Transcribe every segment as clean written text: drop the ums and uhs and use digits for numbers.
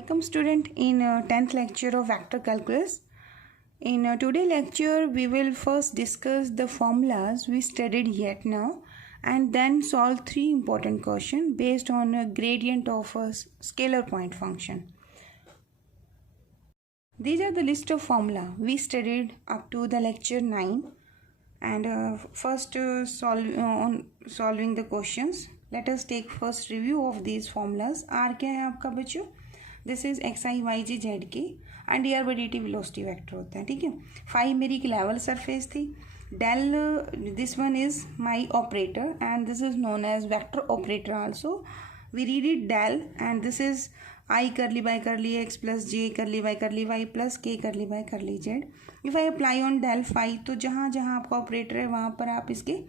Welcome student in 10th lecture of vector calculus. In today lecture we will first discuss the formulas we studied yet now and then solve three important questions based on a gradient of a scalar point function. These are the list of formula we studied up to the lecture 9 and first on solving the questions. Let us take first review of these formulas. R क्या है आपका बच्चों? This is X I Y J Z K and D R by D T velocity vector होता है. ठीक है. Phi मेरी एक लेवल सरफेस थी. Del this one is my operator and this is known as vector operator also. We read it del and this is I curly by curly x plus जे करली by करली Y plus के curly by curly z. If I apply on del phi तो जहाँ जहाँ आपका operator है वहाँ पर आप इसके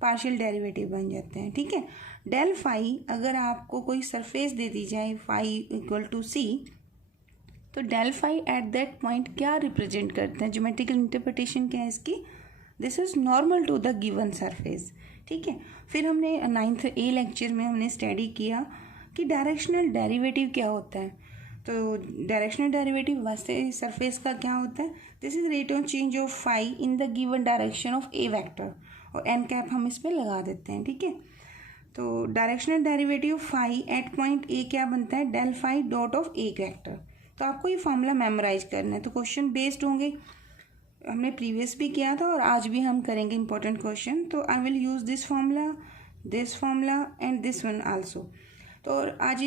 पार्शियल डेरिवेटिव बन जाते हैं. ठीक है. डेल फाई अगर आपको कोई सरफेस दे दी जाए फाई इक्वल टू सी तो del phi at that point क्या रिप्रेजेंट करते हैं? ज्योमेट्रिकल इंटरप्रिटेशन क्या है इसकी? This is normal to the given surface. ठीक है. फिर हमने 9th ए लेक्चर में हमने स्टडी किया कि डायरेक्शनल डेरिवेटिव क्या होता है. तो डायरेक्शनल डेरिवेटिव वास्ते सरफेस का क्या होता है? This is rate of change of phi in the given direction of a vector और एन कैप हम इस पर लगा देते हैं. ठीक है. तो directional derivative phi at point a क्या बनता है? Del phi dot of a vector. तो आपको ये फॉर्मूला मेमोराइज करना है. तो क्वेश्चन बेस्ड होंगे. हमने प्रीवियस भी किया था और आज भी हम करेंगे इंपॉर्टेंट क्वेश्चन. तो I will use this formula and this one also. तो आज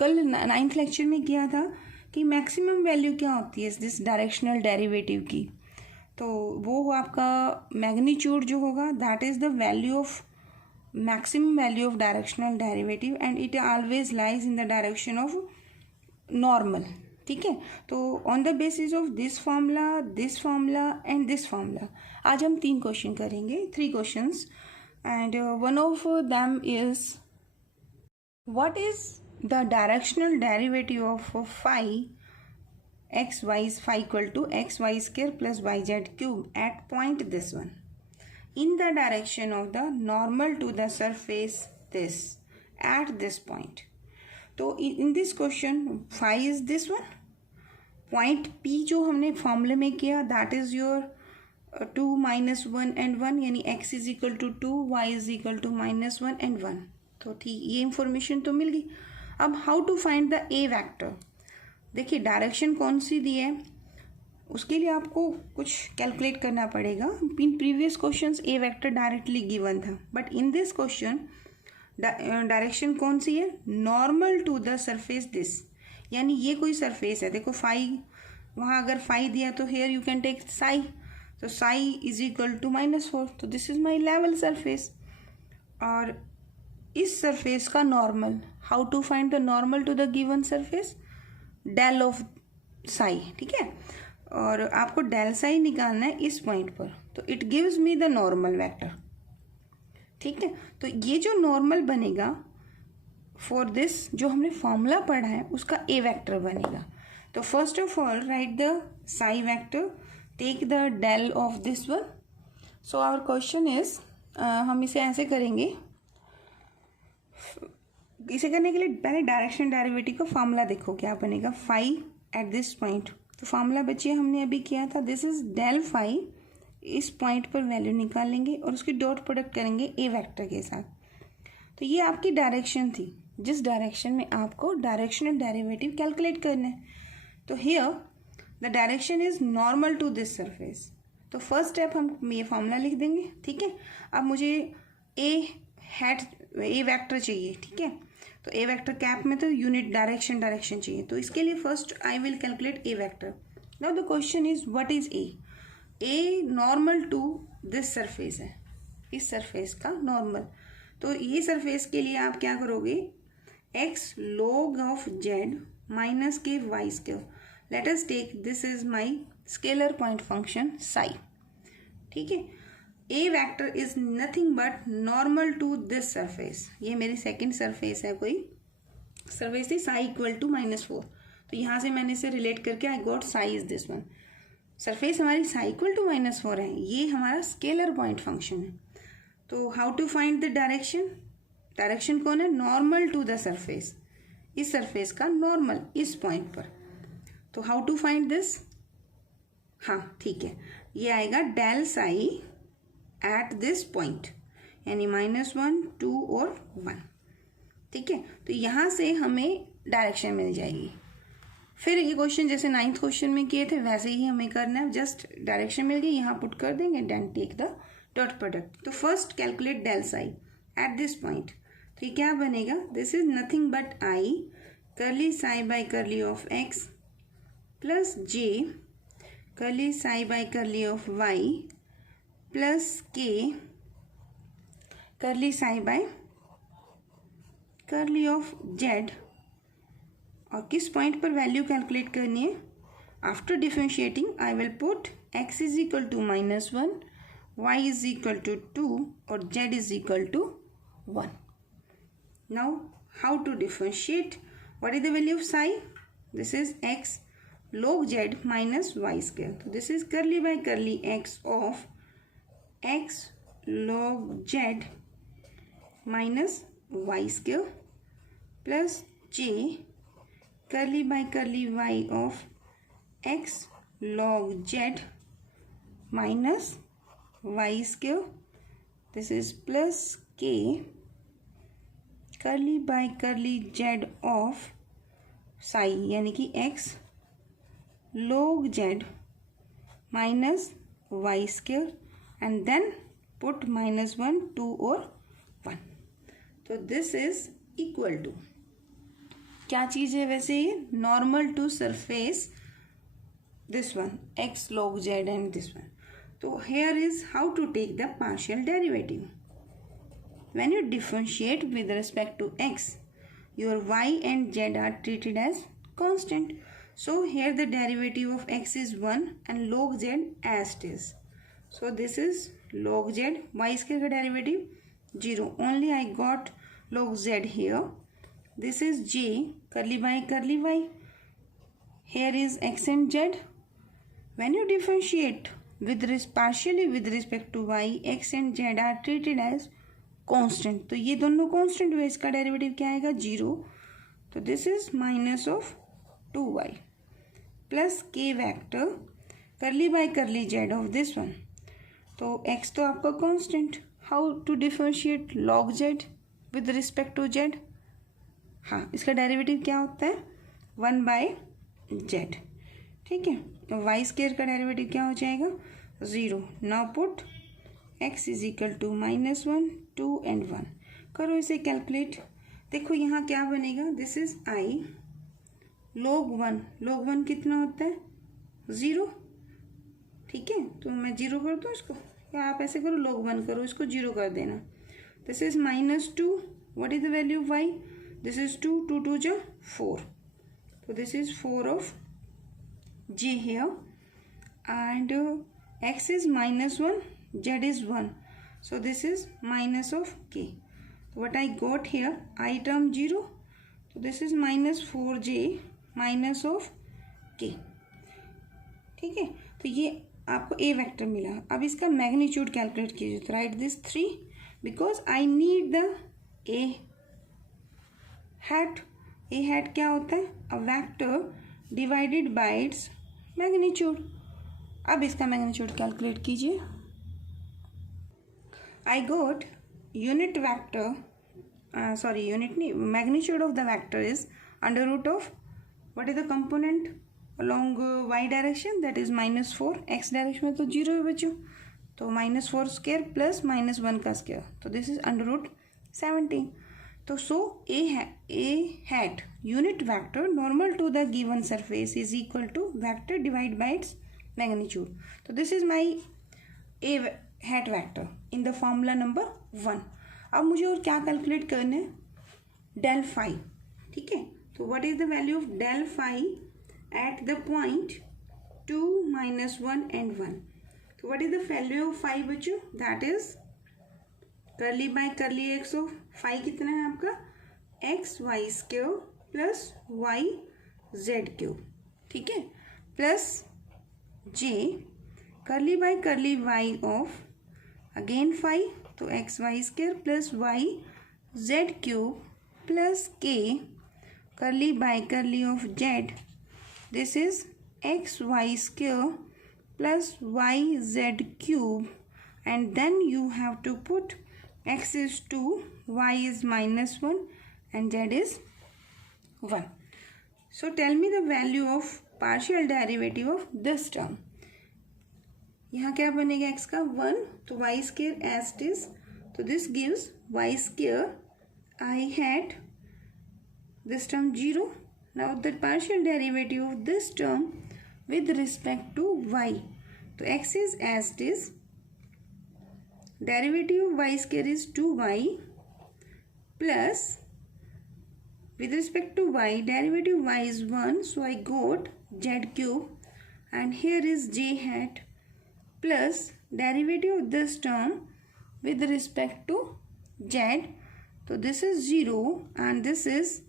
कल 9th लेक्चर में किया था कि मैक्सिमम वैल्यू क्या होती है दिस डायरेक्शनल डेरिवेटिव की. तो वो आपका मैग्नीट्यूड जो होगा that is the value of maximum value of directional derivative and it always lies in the direction of normal. ठीक है. तो on the basis of this formula and this formula आज हम 3 क्वेश्चन करेंगे, 3 questions and one of them is what is the directional derivative of phi x y is phi equal to x y square plus y z cube at point this one in the direction of the normal to the surface this at this point. तो in this question phi is this one. Point P जो हमने फॉर्मूले में किया that is your 2 minus 1 and 1 यानी x is equal to 2 y is equal to minus 1 and 1. तो ठीक ये इंफॉर्मेशन तो मिल गई. अब how to find the a vector. देखिए डायरेक्शन कौन सी दी है उसके लिए आपको कुछ कैलकुलेट करना पड़ेगा. In previous questions a vector directly given था but in this question direction कौन सी है? Normal to the surface this. यानी ये कोई सरफेस है. देखो फाई वहाँ अगर फाई दिया तो here you can take psi. तो साई इज इक्वल टू -4. तो this is my level surface और इस सरफेस का normal. How to find the normal to the given surface? Del of psi. ठीक है. और आपको डेल साई निकालना है इस पॉइंट पर. तो it gives me the normal vector. ठीक है. तो ये जो नॉर्मल बनेगा फॉर दिस जो हमने फॉर्मूला पढ़ा है उसका ए वेक्टर बनेगा. तो first of all write the psi vector, take the del of this one. So our question is हम इसे ऐसे करेंगे. इसे करने के लिए पहले डायरेक्शन डेरिवेटिव का फॉर्मूला देखो क्या बनेगा. Phi at this point. तो फार्मूला बच्चे हमने अभी किया था दिस इज डेल फाई. इस पॉइंट पर वैल्यू निकाल लेंगे और उसकी डॉट प्रोडक्ट करेंगे ए वेक्टर के साथ. तो ये आपकी डायरेक्शन थी जिस डायरेक्शन में आपको डायरेक्शनल डेरिवेटिव कैलकुलेट करना है. तो here the direction is normal to this surface. तो फर्स्ट स्टेप हम ये फार्मूला लिख देंगे. ठीक है. अब मुझे ए वेक्टर चाहिए. ठीक है. तो ए वेक्टर कैप में तो यूनिट डायरेक्शन चाहिए. तो इसके लिए first I will calculate a vector. Now the question is what is a normal to this surface है. इस सरफेस का नॉर्मल. तो ये सरफेस के लिए आप क्या करोगे? X log of Z minus K Y square. Let us take this is my scalar point function psi. ठीक है. A vector is nothing but normal to this surface. ये मेरी सेकेंड सरफेस है. कोई सरफेस थी साई इक्वल टू -4. तो यहाँ से मैंने इसे रिलेट करके I got Sai is this one. Surface हमारी साई इक्वल टू -4 है. ये हमारा स्केलर पॉइंट फंक्शन है. तो how to find the direction? Direction कौन है? Normal to the surface. इस सरफेस का नॉर्मल इस पॉइंट पर। तो हाउ टू फाइंड दिस? हाँ ठीक है, ये आएगा del psi at this point, यानी -1, 2 और 1। ठीक है, तो यहाँ से हमें डायरेक्शन मिल जाएगी। फिर ये क्वेश्चन जैसे 9th क्वेश्चन में किए थे वैसे ही हमें करना है, जस्ट डायरेक्शन मिल गई, यहाँ पुट कर देंगे, then take the dot product. तो first calculate del psi at this point. तो ये क्या बनेगा? This is nothing but I curly psi by curly of x plus J curly psi by curly of Y plus K curly psi by curly of Z. और किस point पर value calculate करनी है? After differentiating I will put x is equal to -1, y is equal to 2 और z is equal to 1। Now how to differentiate? What is the value of psi? This is x log z minus y square. तो this is curly by curly x of x log z minus y square plus j curly by curly y of x log z minus y square. This is plus k curly by curly z of psi यानी कि x log z minus y square and then put -1, 2 और 1. तो this is equal to क्या चीज़ है वैसे? ये normal to surface this one x log z and this one. तो here is how to take the partial derivative. When you differentiate with respect to x, your y and z are treated as constant. So here the derivative of x is 1 and log z as it is. So this is log z, y square का derivative 0. Only I got log z here. This is j curly by curly y. Here is x and z. When you differentiate partially with respect to y, x and z are treated as constant. तो ये दोनों constant हुए, इसका derivative क्या आएगा? 0. तो this is minus of 2y plus k vector curly by curly z of this one. तो x तो आपका constant. How to differentiate log z with respect to z? हाँ, इसका डेरिवेटिव क्या होता है? 1 by z. ठीक है, तो y स्क्वायर का डेरिवेटिव क्या हो जाएगा? 0. Now put x is equal to -1, 2 and 1. करो इसे कैलकुलेट। देखो यहाँ क्या बनेगा? This is i log 1. log 1 कितना होता है? 0. ठीक है, तो मैं 0 कर दूँ इसको, या आप ऐसे करो log 1 करो, इसको 0 कर देना। This is -2. What is the value of y? This is 2, 2 2 जा 4. तो this is 4 of j here and x is -1, z is 1. So this is minus of k. What I got here? I term 0. So this is -4j minus of k. ठीक है, तो ये आपको a vector मिला। अब इसका magnitude calculate कीजिए। तो right this 3 because I need the a hat. a hat क्या होता है? A vector divided by its magnitude. अब इसका मैग्नीट्यूड कैलकुलेट कीजिए। I got unit vector, unit नहीं, magnitude of the vector is under root of, what is the component along y direction? That is -4. x direction में तो 0 है बच्चों, तो -4 square plus -1 का स्क्वायर, तो दिस इज अंडर रूट 17. तो सो a hat unit vector normal to the given surface is equal to vector divided by its magnitude. So this is my a hat vector in the formula number 1. अब मुझे और क्या calculate करना है? Del phi. ठीक है, तो what is the value of del phi at the point 2, -1 and 1. तो what is the value of phi बच्चों? That is curly by curly X of phi कितना है आपका? X Y square plus Y Z cube. ठीक है, plus J curly by curly Y of again phi, तो X Y square plus Y Z cube plus के curly by curly of z, this is xy square plus yz cube, and then you have to put x is 2, y is -1 and z is 1. So tell me the value of partial derivative of this term. यहाँ क्या बनेगा x का 1, तो y square as it is, तो this gives y square I hat, this term 0. Now the partial derivative of this term with respect to y, तो x is as it is, derivative of y square is 2y plus with respect to y, derivative y is 1, so I got z cube, and here is j hat plus derivative of this term with respect to z, so this is 0 and this is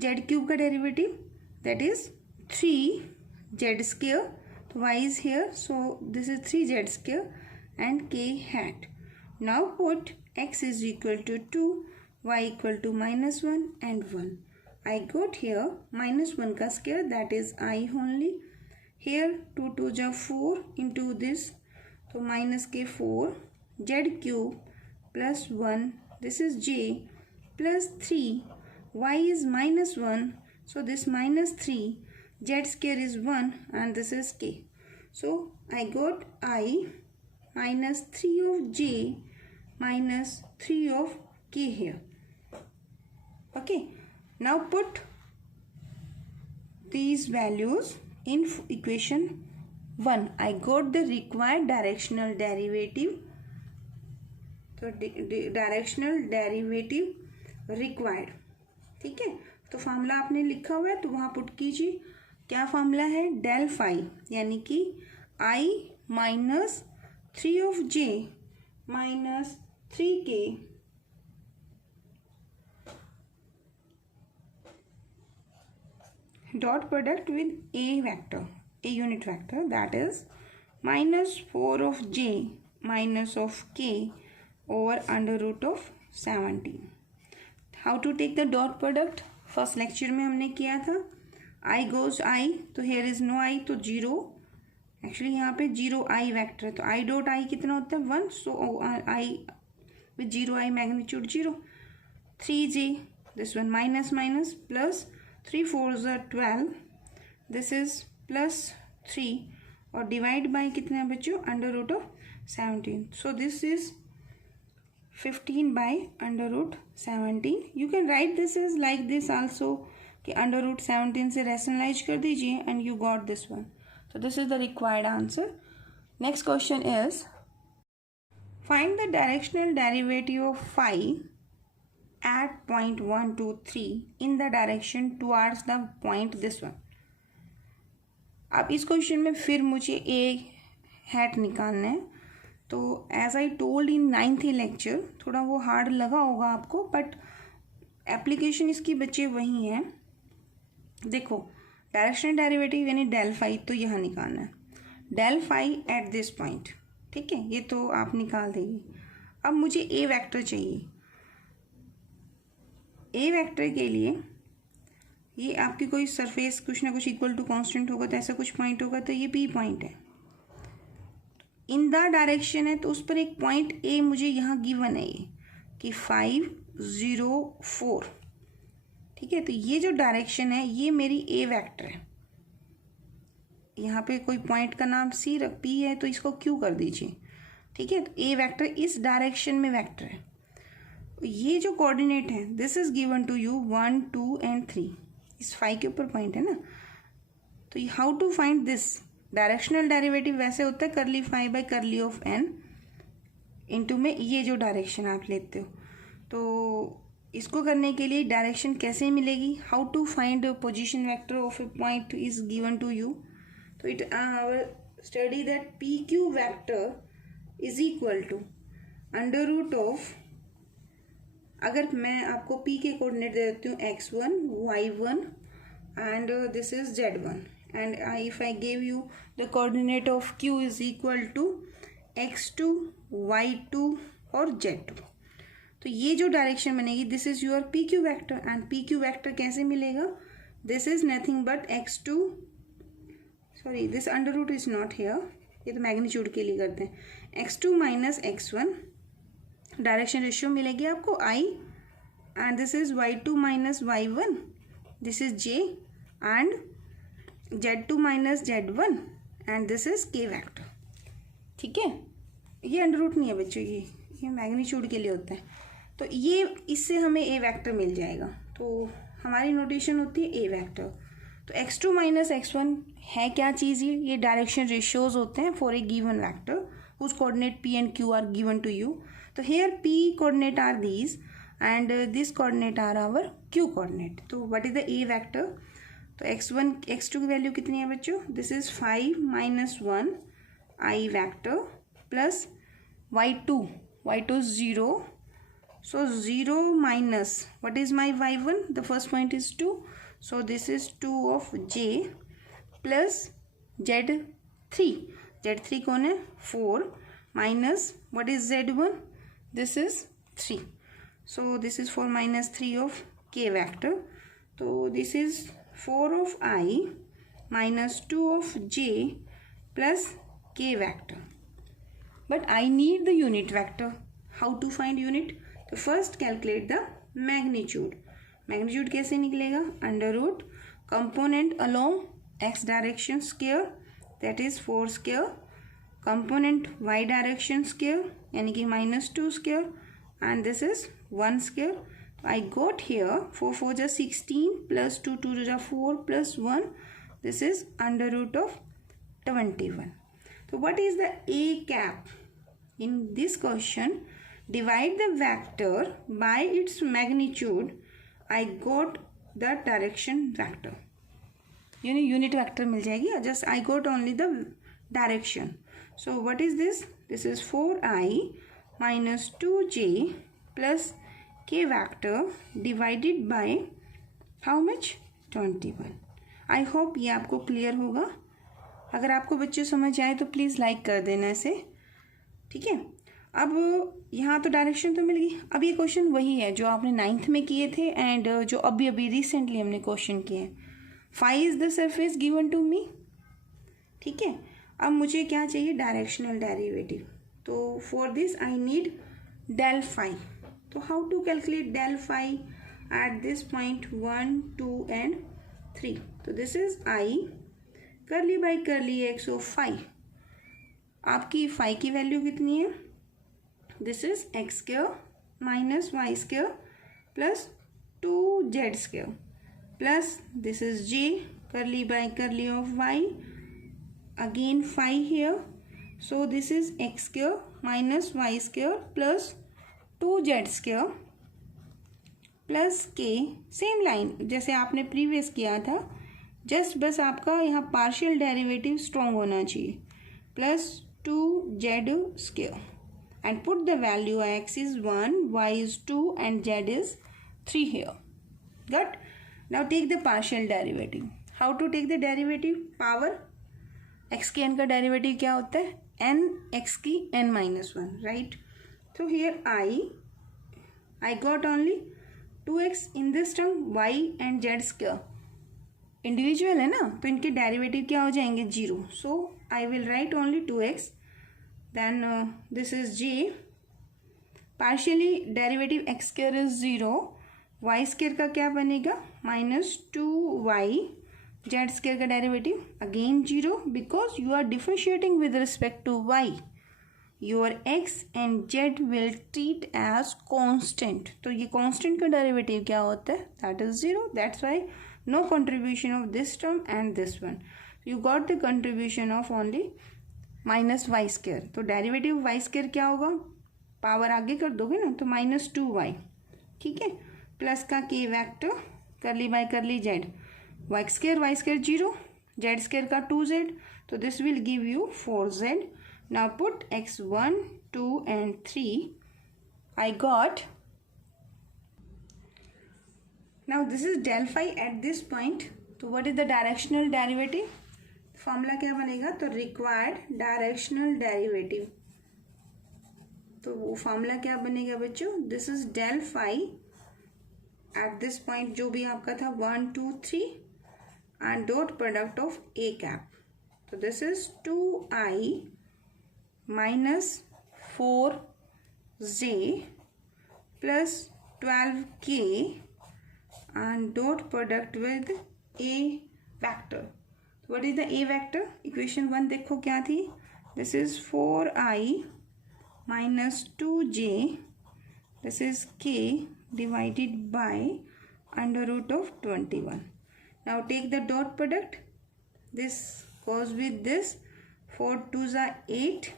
z cube का derivative, that is 3z square, so y is here, so this is 3z square and k hat. Now put x is equal to 2, y equal to -1 and 1. I got here -1 का square, that is I only. Here 2 2 जा 4 into this, so minus k 4, z cube plus 1, this is j plus 3, y is -1, so this -3, z square is 1 and this is k. So I got I minus 3 of j minus 3 of k here. Okay, now put these values in equation 1. I got the required directional derivative. तो directional derivative required, ठीक है. तो formula आपने लिखा हुआ है तो वहाँ पुट कीजिए. क्या फार्मूला है? डेल फाई यानी कि i minus 3 of j minus 3k dot product with a vector, a unit vector, that is minus 4 of j minus of k over under root of 17. How to take the dot product? First lecture में हमने किया था. i goes I, तो here is no I, तो 0. Actually यहाँ पे 0 I vector है, तो I डॉट I कितना होता है 1, सो I with 0 I magnitude 0. 3j, this one minus minus plus 3 4s are 12, this is plus 3 और डिवाइड बाय कितना है बच्चों? Under root of 17. So this is 15 by under root 17. You can write this as like this also कि under root 17 से rationalize कर दीजिए and you got this one. So this is the required answer. Next question is find the directional derivative of phi at point 1 2 3 in the direction towards the point this one. अब इस question में फिर मुझे a hat निकालना है. तो as I told in 9th lecture, थोड़ा वो हार्ड लगा होगा आपको, बट एप्लीकेशन इसकी बच्चे वही हैं. देखो डायरेक्शनल डेरिवेटिव यानी डेल फाई तो यहाँ निकालना है, del phi at this point, ठीक है, ये तो आप निकाल देंगे. अब मुझे ए वेक्टर चाहिए. ए वेक्टर के लिए ये आपकी कोई सरफेस कुछ ना कुछ इक्वल टू कांस्टेंट होगा, तो ऐसा कुछ पॉइंट होगा, तो ये बी पॉइंट है. इन द डायरेक्शन है तो उस पर एक पॉइंट ए मुझे यहाँ गिवन है ये कि 5 0 4, ठीक है. तो ये जो डायरेक्शन है ये मेरी ए वेक्टर है. यहाँ पे कोई पॉइंट का नाम सी पी है तो इसको क्यू कर दीजिए, ठीक है. तो ए वेक्टर इस डायरेक्शन में वेक्टर है. ये जो कोऑर्डिनेट है this is given to you 1 2 and 3, इस 5 के ऊपर पॉइंट है ना. तो how to find this? Directional derivative वैसे होता है curly phi by curly of n into में ये जो डायरेक्शन आप लेते हो. तो इसको करने के लिए डायरेक्शन कैसे मिलेगी? How to find position vector of a point is given to you. तो it our study that P Q vector is equal to under root of, अगर मैं आपको पी के कोऑर्डिनेट दे देती हूँ x1 y1 and this is z1, and if I gave you the coordinate of q is equal to x2 y2 और z2, तो ये जो डायरेक्शन बनेगी this is your p q vector, and p q vector कैसे मिलेगा, this is nothing but x2, sorry this under root is not here, ये तो magnitude के लिए करते हैं, x2 minus x1, direction ratio मिलेगी आपको I, and this is y2 minus y1, this is j, and z2 minus z1, and this is k vector. ठीक है, ये अंडर रूट नहीं है बच्चों, ये मैग्नीट्यूड के लिए होता है। तो ये इससे हमें a वैक्टर मिल जाएगा, तो हमारी नोटेशन होती है a वैक्टर। तो x2 माइनस x1 है क्या चीज़, ये डायरेक्शन रेशियोज होते हैं for a given vector whose coordinate p and q are given to you. तो here p coordinate are these and this coordinate are our q coordinate. तो what is the a vector, तो x1 x2 की value कितनी है बच्चों, this is 5 minus 1 i vector plus y2 0, so 0 minus what is my y1, the first point is 2, so this is 2 of j plus z3 कौन है 4 minus what is z1, this is 3, so this is 4 minus 3 of k vector, so this is 4 of I minus 2 of j plus k vector, but I need the unit vector. How to find unit, तो first calculate the magnitude. magnitude कैसे निकलेगा, under root component along x direction square, that is 4 square, component y direction square यानी कि -2 square, and this is 1 square. I got here 4 4 जा 16 plus 2 2 जा 4 plus 1, this is under root of 21. So what is the a cap in this question, divide the vector by its magnitude, I got the direction vector, यानी unit vector मिल जाएगी, just I got only the direction. So what is this, this is 4i minus 2j plus k vector divided by how much, 21. I hope ये आपको clear होगा, अगर आपको बच्चे समझ आए तो प्लीज़ लाइक कर देना इसे। ठीक है, अब यहाँ तो डायरेक्शन तो मिल गई। अब ये क्वेश्चन वही है जो आपने 9th में किए थे एंड जो अभी अभी रिसेंटली हमने क्वेश्चन किए हैं। Phi is the surface given to me. ठीक है, अब मुझे क्या चाहिए, डायरेक्शनल डेरिवेटिव। तो for this I need del phi. तो how to calculate del phi at this point 1 2 and 3। तो this is I curly by curly X of phi. आपकी फाई की वैल्यू कितनी है, this is x square minus Y square plus 2z square plus this is J करली by curly of y, again phi here, so this is x square minus Y square plus 2z square plus k, same line जैसे आपने previous किया था, just बस आपका यहाँ partial derivative strong होना चाहिए, plus 2z square and put the value x is 1, y is 2 and z is 3 here. Got? Now take the partial derivative. How to take the derivative? Power x की n का derivative क्या होता है, n x की n minus 1, right? So here I got only 2x in this term, y and z square individual है ना, तो इनके डेरिवेटिव क्या हो जाएंगे, 0. So I will write only 2x, then this is j, partially derivative x square is 0, y square का क्या बनेगा -2y, z स्क्वायर का derivative again 0 because you are differentiating with respect to y, your x and z will treat as constant. तो ये constant का derivative क्या होता है, that is 0, that's why no contribution of this term and this one. You got the contribution of only minus y square. तो derivative y square क्या होगा, power आगे कर दोगे ना, तो -2y, ठीक है, प्लस का k वैक्टर करली बाय करली z, y square 0, z square का 2z, तो this will give you 4z. Now put x 1 2 and 3. I got, now this is del phi at this point. तो what is the directional derivative, formula क्या बनेगा, तो required directional derivative, तो वो formula क्या बनेगा बच्चों, this is del phi at this point जो भी आपका था 1 2 3 and dot product of A cap. तो this is 2i minus 4j plus 12k and dot product with a vector. What is the a vector? Equation 1 देखो क्या थी, this is 4i minus 2j, this is k divided by under root of 21. Now take the dot product, this goes with this, 4 2s are 8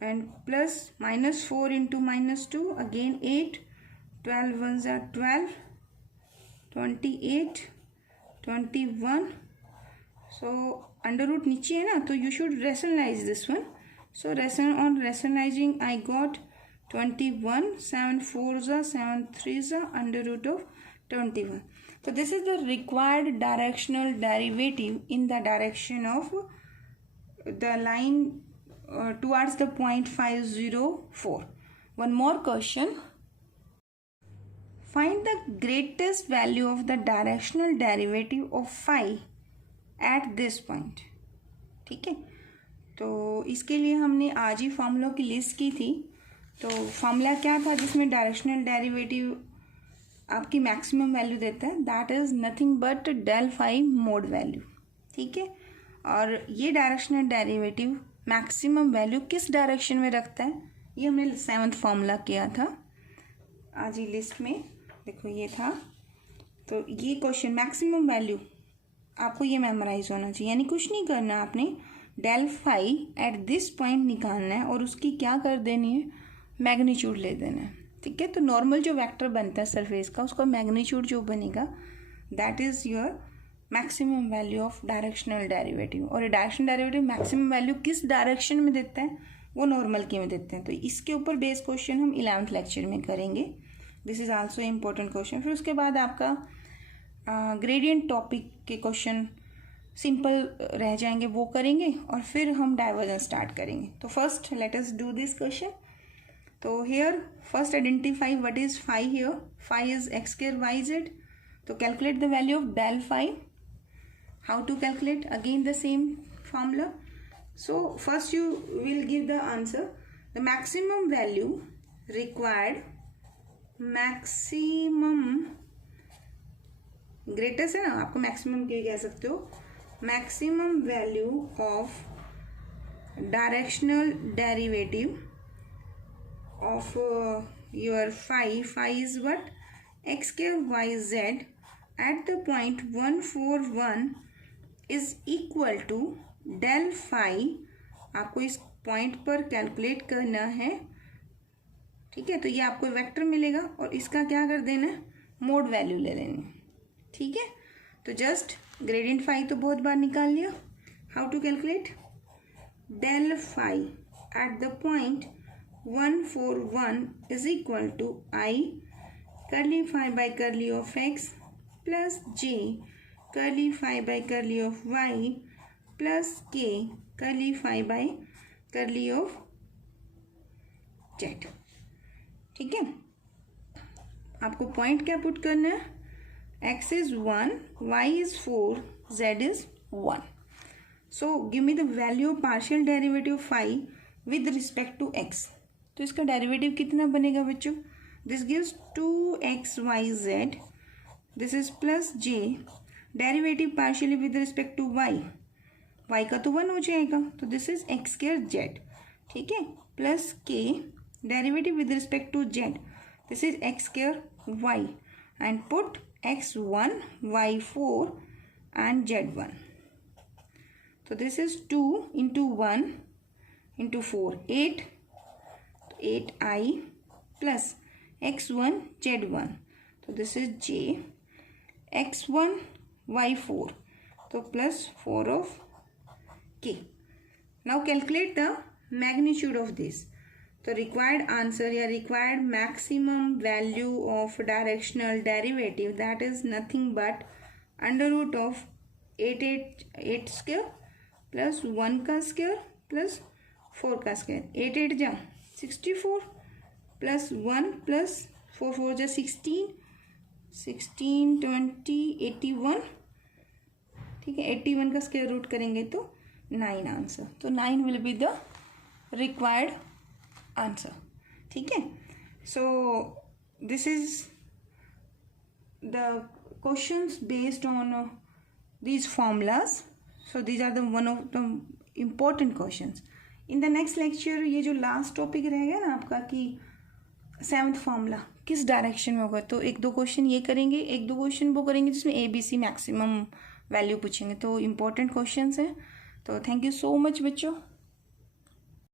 and plus minus 4 into minus 2 again 8, 12 ones are 12, 28, 21. So under root नीचे है ना, तो you should rationalize this one. So on rationalizing I got 21, 7 4s are 7 3s are under root of 21. So this is the required directional derivative in the direction of the line towards the point 504. One more question. Find the greatest value of the directional derivative of phi at this point. ठीक है, तो इसके लिए हमने आज ही फॉर्मूलों की list की थी. तो फॉर्मूला क्या था जिसमें डायरेक्शनल डेरिवेटिव आपकी मैक्सिमम वैल्यू देता है, that is nothing but del phi mod value. ठीक है, और ये डायरेक्शनल डेरिवेटिव मैक्सिमम वैल्यू किस डायरेक्शन में रखता है, ये हमने 7th फॉर्मूला किया था आज ही लिस्ट में. देखो ये था, तो ये क्वेश्चन मैक्सिमम वैल्यू आपको ये मेमोराइज होना चाहिए, यानी कुछ नहीं करना, आपने del phi at this point निकालना है और उसकी क्या कर देनी है, मैग्नीट्यूड ले देना है. ठीक है, तो नॉर्मल जो वेक्टर बनता है सरफेस का, उसका मैग्नीट्यूड जो बनेगा that is your maximum value of directional derivative. और ये डायरेक्शनल डेरिवेटिव मैक्सिमम वैल्यू किस डायरेक्शन में देता है, वो नॉर्मल की में देते हैं. तो इसके ऊपर बेस क्वेश्चन हम 11th लेक्चर में करेंगे. This is also important question. फिर उसके बाद आपका ग्रेडियंट टॉपिक के क्वेश्चन सिंपल रह जाएंगे, वो करेंगे और फिर हम डाइवर्जेंस स्टार्ट करेंगे. तो first let us do this question. तो here first identify what is phi. Here phi is x square Y Z. तो calculate the value of del phi. How to calculate? Again the same formula. So first you will give the answer. The maximum value required, maximum greatest है ना, आपको maximum क्या कह सकते हो, maximum value of directional derivative of your phi is what, x square y z at the point 1 4 1 is equal to del phi. आपको इस point पर कैलकुलेट करना है. ठीक है, तो ये आपको वेक्टर मिलेगा और इसका क्या कर देना है, मोड वैल्यू ले लेनी. ठीक है, तो जस्ट ग्रेडियंट फाई तो बहुत बार निकाल लिया. How to calculate del phi at the point 1 4 1 is equal to i curly phi by curly of x plus j curly phi by curly of y plus k curly phi by curly of z. ठीक है, आपको point क्या put करना है, x is 1, y is 4, z is 1. So give me the value of partial derivative phi with respect to x. तो इसका derivative कितना बनेगा बच्चों, this gives 2xyz, this is plus j, derivative partially with respect to y का तो 1 हो जाएगा, तो this is x square z. ठीक है, plus k derivative with respect to z, this is x square y and put x1 y4 and z1. तो this is 2 into 1 into 4 8, 8i plus x1 z1, तो this is j x1 y4, तो plus 4 of k. Now calculate the magnitude of this. तो required answer या required maximum value of directional derivative, that is nothing but under root of 8 square plus 1 का square plus 4 का square. 8 8 जा 64 plus 1 plus 4 4 जा 16, 16 20 81, ठीक है। 81 का square root करेंगे तो 9 आंसर, तो 9 will be the required answer, ठीक है। सो this is the questions based on these formulas. So these are the one of the important questions. In the next lecture ये जो लास्ट टॉपिक रहेगा ना आपका कि 7th फॉर्मूला किस डायरेक्शन में होगा, तो एक दो क्वेश्चन ये करेंगे, एक दो क्वेश्चन वो करेंगे जिसमें ABC मैक्सिमम वैल्यू पूछेंगे, तो इम्पोर्टेंट क्वेश्चंस हैं। तो थैंक यू सो मच बच्चों।